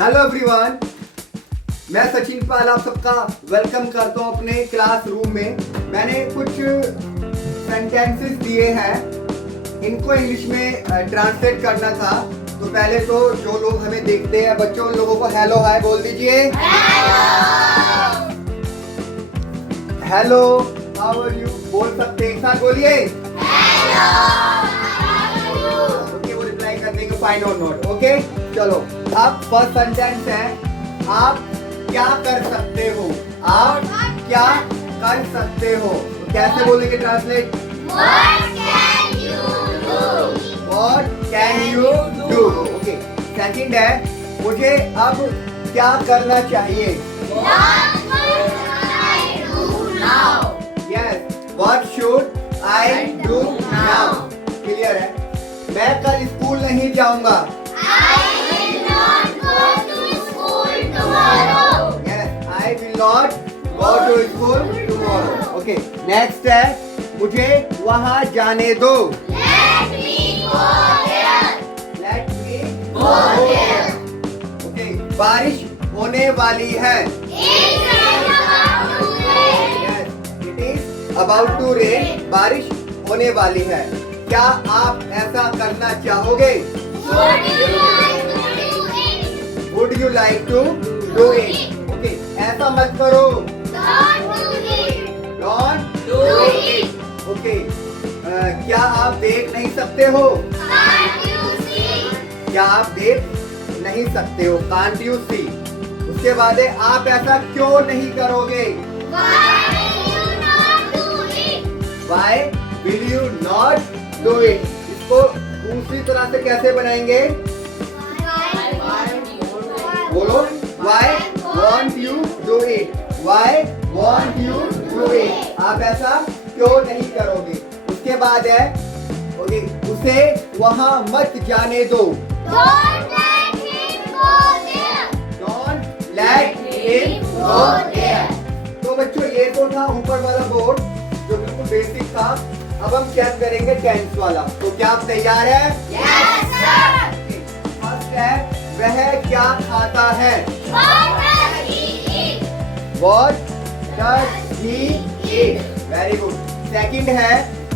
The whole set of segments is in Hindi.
हेलो एवरीवन, मैं सचिन पाल आप सबका वेलकम करता हूँ अपने क्लासरूम में। मैंने कुछ सेंटेंसेस दिए हैं, इनको इंग्लिश में ट्रांसलेट करना था। तो पहले तो जो लोग हमें देखते हैं बच्चों, उन लोगों को हेलो हाय बोल दीजिए। हेलो, हाउ आर यू बोल सकते हैं, एक साथ बोलिए। ओके, वो रिप्लाई कर देंगे फाइन और नॉट। ओके, चलो अब फर्स्ट सेंटेंस है, आप क्या कर सकते हो। आप क्या कर सकते हो, तो कैसे बोलेंगे translate? What can you do? What can you do? Okay, second है, मुझे अब क्या करना चाहिए। What must I do now? Yes, what should I do now? Clear है। मैं कल स्कूल नहीं जाऊंगा। I will not go to school tomorrow. Yes, I will not go to school tomorrow. Okay, next है, मुझे वहाँ जाने दो। Let me go there. Let me Go there. Okay, बारिश होने वाली है। It's about to rain. Yes, it is about to rain. बारिश होने वाली है। क्या आप ऐसा करना चाहोगे? Would you like to do it? Would you like to do it? Okay, ऐसा मत करो। Don't do it. Don't Do it. Okay, क्या आप देख नहीं सकते हो? Can't you see? क्या आप देख नहीं सकते हो? Can't you see? उसके बाद है, आप ऐसा क्यों नहीं करोगे? Why will you not do it? Why will you not do it? इसको दूसरी तरह से कैसे बनाएंगे? बोलो, why won't you do it? Why won't you do it? आप ऐसा क्यों नहीं करोगे? उसके बाद है, ओके, उसे वहाँ मत जाने दो। Don't let him go there. Don't let him go there. तो बच्चों, ये तो था ऊपर वाला बोर्ड जो बिल्कुल बेसिक था। अब हम क्या करेंगे? टेंस वाला। तो क्या आप तैयार हैं? Yes, sir. फर्स्ट है, वह क्या खाता है। What does he eat? What does he eat? Very good. Second है,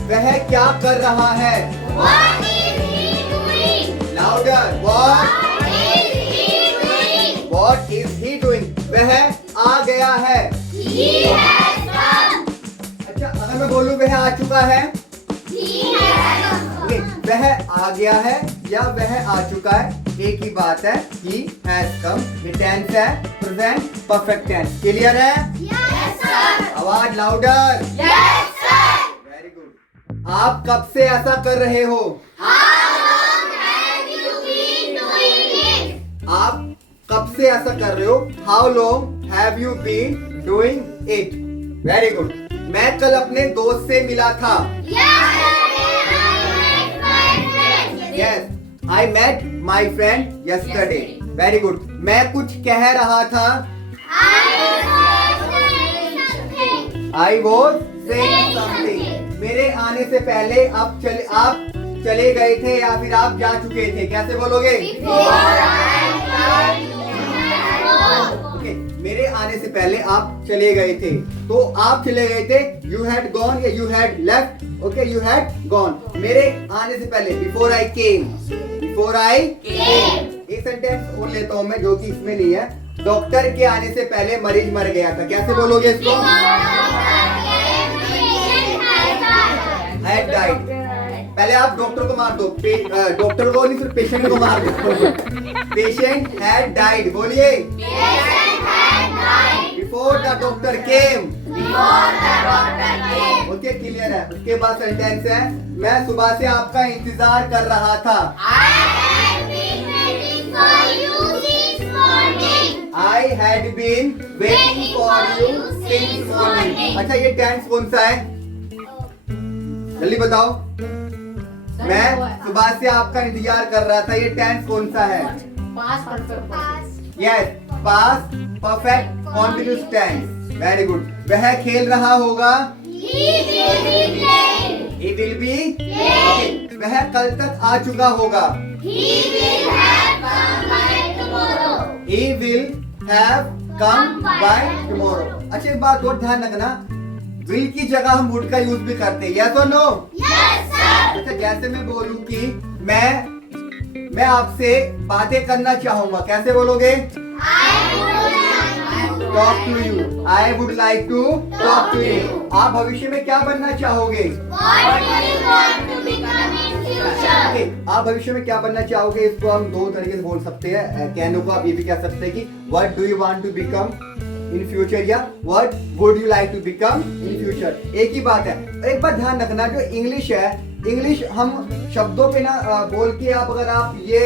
वह क्या कर रहा है। What is he doing? Louder. What What is he doing? What is he doing? वह आ गया है। He has come. अच्छा, अगर मैं बोलूं वह आ चुका है, He has come. ओके, वह आ गया है या वह आ चुका है, एक ही बात है। He has come, ये टेंस है, प्रेजेंट परफेक्ट टेंस। क्लियर है? Yes, sir. आवाज louder. Yes, sir. Very good. आप कब से ऐसा कर रहे हो? How long have you been doing it? आप कब से ऐसा कर रहे हो? How long have you been doing it? Very good. मैं कल अपने दोस्त से मिला था। Yesterday I met my friend. Yes, I met my friend yesterday. Very good. मैं कुछ कह रहा था। I was I was saying something. saying something. मेरे आने से पहले आप चले गए थे या फिर आप जा चुके थे, कैसे बोलोगे? Before I got you. Okay, मेरे आने से पहले आप चले गए थे। तो आप चले गए थे, you had gone या you had left. Okay, you had gone. मेरे आने से पहले, before I came. Before I Came. एक सेंटेंस और लेता हूँ मैं जो कि इसमें नहीं है। डॉक्टर के आने से पहले मरीज मर गया था, कैसे बोलोगे इसको? Had died. पहले आप डॉक्टर को मार दो, डॉक्टर को नहीं, सिर्फ पेशेंट को मार दो। पेशेंट had died, बोलिए। Before the doctor came. Okay, clear है। उसके बाद सेंटेंस है, मैं सुबह से आपका इंतजार कर रहा था। I had been waiting for you since morning. अच्छा, ये टेंस कौन सा है? जल्दी बताओ। मैं सुबह से आपका इंतजार कर रहा था, ये टेंस कौन सा है? Yes, past perfect continuous tense. Very good. वह खेल रहा होगा। He will be playing. वह कल तक आ चुका होगा। He will have come by tomorrow. he will have come by tomorrow. अच्छा एक बात और ध्यान रखना, will की जगह हम would का यूज भी करते हैं, yes or no? Yes, sir. अच्छा जैसे मैं बोलूं कि मैं आपसे बातें करना चाहूंगा, कैसे बोलोगे? Talk to you. I would like to talk to you. आप भविष्य में क्या बनना चाहोगे? What do you want to become in future? Okay, आप भविष्य में क्या बनना चाहोगे? इसको हम दो तरीके से बोल सकते हैं। कहने को आप ये भी कह सकते हैं कि What do you want to become in future या What would you like to become in future? एक ही बात है। एक बात ध्यान रखना, जो इंग्लिश है, इंग्लिश हम शब्दों पे ना बोल के आप अगर आप ये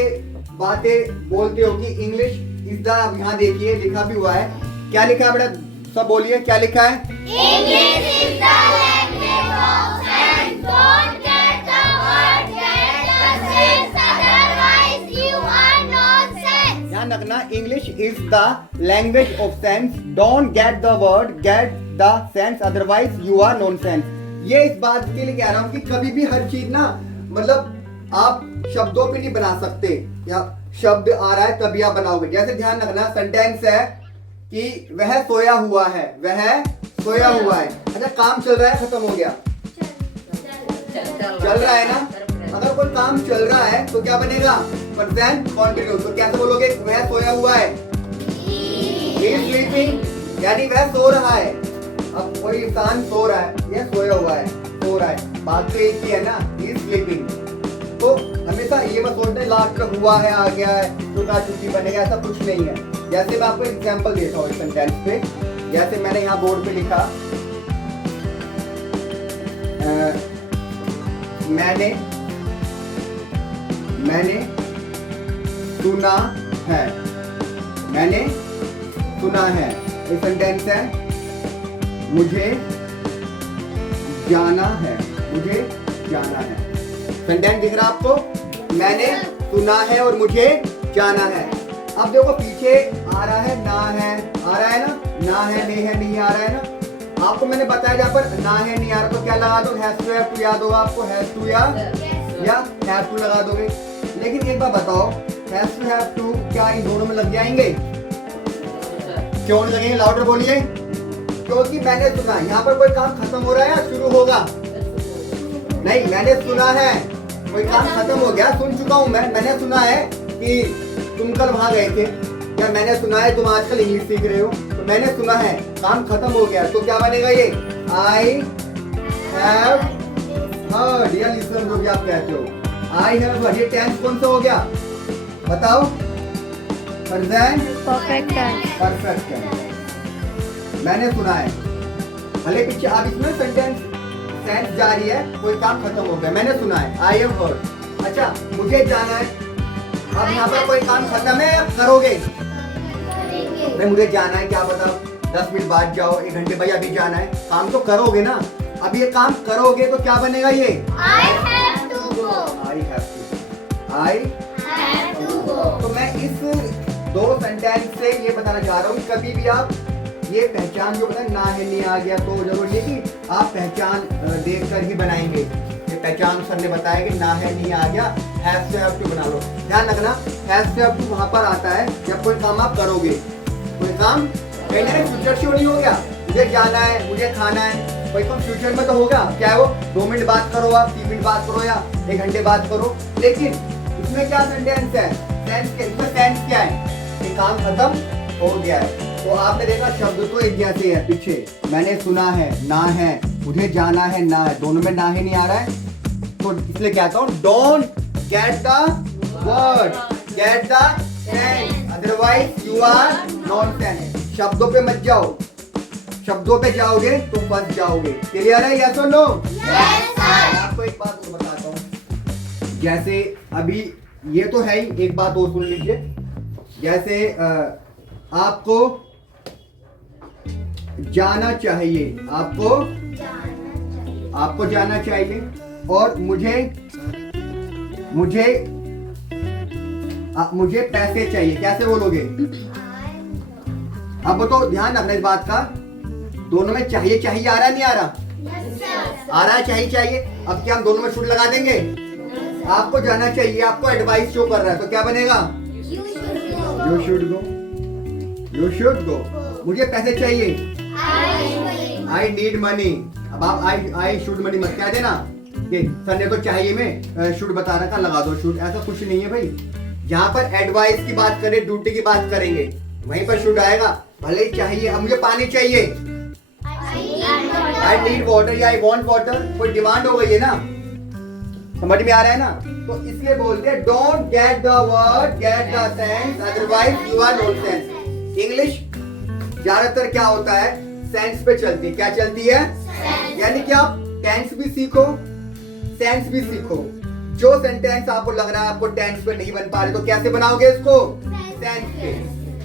बातें बोलते हो कि इंग्लिश इज द, यहाँ देखिए लिखा भी हुआ है, क्या लिखा है बेटा? सब बोलिए, क्या लिखा है? English is the language of sense. Don't get the word, get the sense. Otherwise, you are nonsense. ध्यान रखना, English is the language of sense, don't get the word, get the sense, otherwise you are nonsense. ये इस बात के लिए कह रहा हूँ कि कभी भी हर चीज ना, मतलब आप शब्दों पे नहीं बना सकते, या शब्द आ रहा है तभी आप बनाओगे। जैसे ध्यान रखना, सेंटेंस है कि वह सोया हुआ है, वह सोया हुआ है। अच्छा काम चल रहा है, खत्म हो गया, चल रहा है ना। अगर कोई काम चल रहा है तो क्या बनेगा? Present continuous. तो कैसे बोलोगे? वह सोया हुआ है, he is sleeping, यानी वह सो रहा है। अब कोई इंसान सो रहा है, यह सोया हुआ है, सो रहा है, बात तो एक ही है ना, he is sleeping। तो हमेशा ये मत सोचना लास्ट में हुआ है, आ गया है, चुका चुकी बनेगा, ऐसा कुछ नहीं है। जैसे मैं आपको एग्जांपल देता हूँ इस सेंटेंस पे, जैसे मैंने यहाँ बोर्ड पे लिखा, मैंने सुना है, मैंने सुना है। ये सेंटेंस है, मुझे जाना है, मुझे जाना है। सेंटेंस दिख रहा आपको? मैंने सुना है और मुझे जाना है। अब देखो पीछे आ रहा है, ना है, आ रहा है ना, ना है, नहीं है, नहीं आ रहा है ना। आपको मैंने बताया जहाँ पर ना है, नहीं आ रहा, तो क्या लगा दो? हैज टू, हैव टू याद होगा आपको, हैज टू या हैव टू लगा दोगे। लेकिन एक बार बताओ, हैज टू, हैव टू क्या इन दोनों में लग जाएंगे? क्यों नहीं लगेंगे? लाउडर बोलिए। क्योंकि मैंने सुना, यहाँ पर कोई काम खत्म हो रहा है या शुरू होगा? नहीं, मैंने सुना है, कोई काम खत्म हो गया, सुन चुका हूँ मैंने सुना है कि तुम कल वहां गए थे, या मैंने सुना है तुम आजकल इंग्लिश सीख रहे हो, तो मैंने सुना है, काम खत्म हो गया, तो क्या बनेगा ये? आई हैव हर्ड, या लिसन जो भी आप कहते हो, आई हैव हर्ड। ये टेंस कौन सा हो गया? बताओ। Present perfect tense. Perfect tense. मैंने सुना है, भले पीछे आप इसमें सेंस जारी है, कोई काम खत्म हो गया, मैंने सुना है, आई हैव हर्ड। अच्छा मुझे जाना है, अब यहाँ पर कोई काम खत्म है, करोगे? नहीं, मुझे जाना है, क्या बताओ 10 मिनट बाद जाओ, 1 घंटे बाद, अभी जाना है, काम तो करोगे ना। अब ये काम करोगे तो क्या बनेगा? ये I have to go. I have to, I Have to go. तो मैं इस दो सेंटेंस से ये बताना चाह रहा हूँ, कभी भी आप ये पहचान जो बताए ना है, नहीं आ गया, तो जरूरी नहीं कि आप पहचान देख कर ही बनाएंगे। ये पहचान सर ने बताया कि ना है, नहीं आ गया, हैव टू, हैव टू बना लो। ध्यान रखना, हैव टू, हैव टू वहां पर आता है जब कोई काम आप करोगे, कोई काम फ्यूचर शो नहीं हो गया, मुझे जाना है, मुझे खाना है, कोई काम फ्यूचर में तो होगा, क्या है वो? 2 मिनट बात करो, आप 3 मिनट बात करो, या 1 घंटे बात करो। लेकिन इसमें क्या सेंटेंस है? सेंस क्या है? ये काम खत्म हो गया है। तो आपने देखा शब्द तो एक जैसे है, पीछे मैंने सुना है, ना है, मुझे जाना है, ना है, दोनों में ना ही नहीं आ रहा है, तो इसलिए कहता हूँ don't get the word, get the sense, otherwise you are nonsense. शब्दों पे मत जाओ, शब्दों पे जाओगे तो फंस जाओगे। क्लियर है? यस और नो? Yes, sir. आपको एक बात और बताता हूँ, जैसे अभी ये तो है ही, एक बात और सुन लीजिए। जैसे आपको जाना चाहिए, आपको जाना चाहिए, और मुझे पैसे चाहिए, कैसे बोलोगे? अब तो ध्यान रखना इस बात का, दोनों में चाहिए चाहिए आ रहा नहीं आ रहा? Yes, sir. आ रहा है चाहिए चाहिए। अब क्या हम दोनों में शुड लगा देंगे? आपको जाना चाहिए, आपको एडवाइस शो कर रहा है, तो क्या बनेगा? You should go. You should go. You should go. मुझे पैसे चाहिए, आई नीड मनी। अब आप आई शुड मनी मत कह देना। ये सर ने तो चाहिए में शुड बता रखा, लगा दो शुड, ऐसा कुछ नहीं है भाई। यहाँ पर एडवाइस की बात करें, ड्यूटी की बात करेंगे, वहीं पर शुड आएगा। भले ही चाहिए, अब मुझे पानी चाहिए, आई नीड वाटर या आई वांट वाटर, कोई डिमांड हो गई है ना, समझ में आ रहा है ना। तो इसलिए बोलते हैं don't get the word, get the sense, otherwise you are nonsense. English ज्यादातर क्या होता है, सेंस पे चलती है। क्या चलती है? यानी कि आप टेंस भी सीखो, सेंस भी सीखो। जो सेंटेंस आपको लग रहा है आपको टेंस पे नहीं बन पा रहे, तो कैसे बनाओगे इसको? सेंस पे।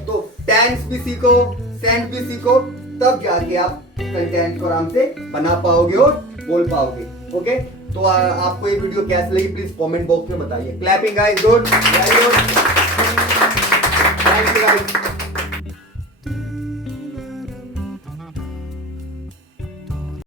तो टेंस भी सीखो, सेंस भी सीखो, तब जाके आप सेंटेंस को आराम से बना पाओगे और बोल पाओगे। ओके, तो आपको ये वीडियो कैसी लगी प्लीज कमेंट बॉक्स में बताइए। Clapping guys, good, very good, thank you guys.